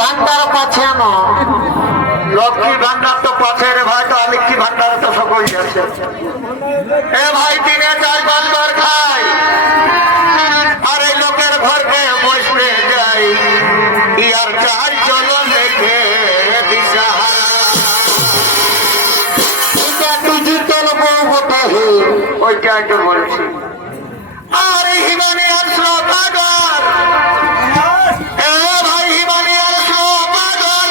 ভান্ডার পাচ্ছে না লক্ষ্মী ভান্ডার তো পাশে রে ভাই, তো লক্ষ্মী ভান্ডার তো সকলই এ ভাই, দিনে চার পাঁচবার খাই। আর এই লোকের ঘরকে বসতে যাই। ইয়ার চার ওইটা একটু বলছি। আর হিমালয়ার শ্রোতাগণ এ ভাই হিমালয়ার শ্রোতাগণ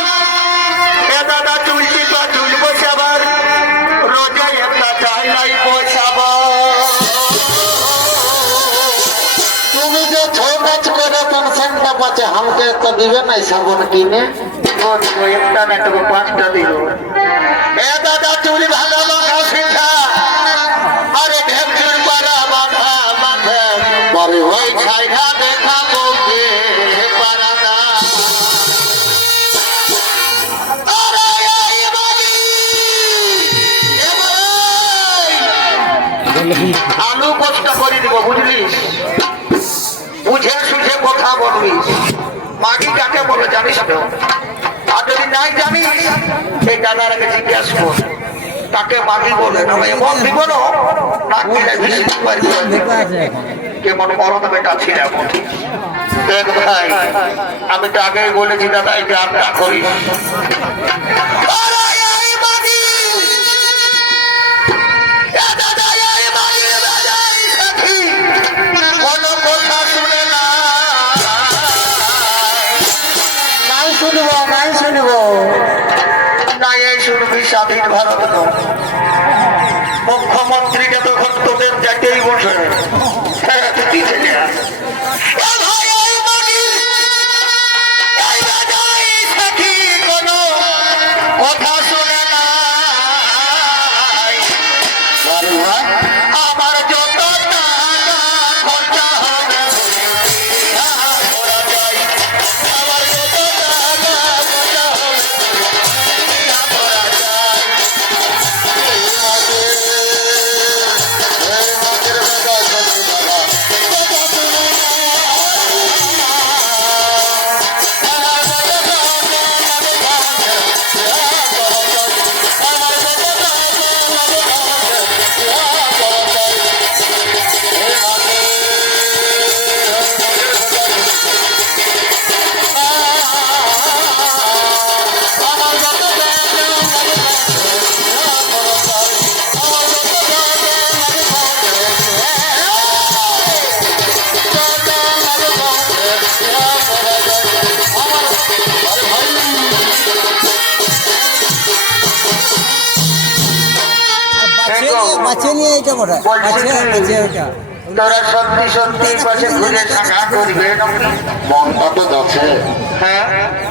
এ দাদা চুলছি তো চুল বসাবার। রোজে একটা চাইলাই বসাবো তুমি যে ছয় কাজ করে পেনশনটা পাচ্ছে আমাকে একটা দিবে না সাবন কিনে? একটা না তবে পাঁচটা দিল। এ দাদা চুল ভালো বারে ওই ছাইটা দেখা বউকে পারা না। আরে এই বাড়ি, এ ভাই, আলু কষ্ট করে দিব বুঝলিস? বুঝে সুঝে কথা বলবিস মাগি কাকে বলে জানিস তো? আর যদি নাই জানিস এই দাদারাকে জিজ্ঞাস কর। তাকে মাগি বলে? না এমন দিব কেমন মরদ বেটা ছিল এমন দেখ ভাই আমি তো আগেই বলেছি দাদা এই গ্রামটা করিস আরে এই মাগি! ভারত নয়। মুখ্যমন্ত্রীকে তখন তোদের বসে হ্যাঁ, তুই দিতে বাচ্চা নিয়ে এটা কোথায় আছে আছে? ওটা তোরা সত্যি সত্যি পাশে ঘুরে থাকা করবে। মন কত দশে হ্যাঁ।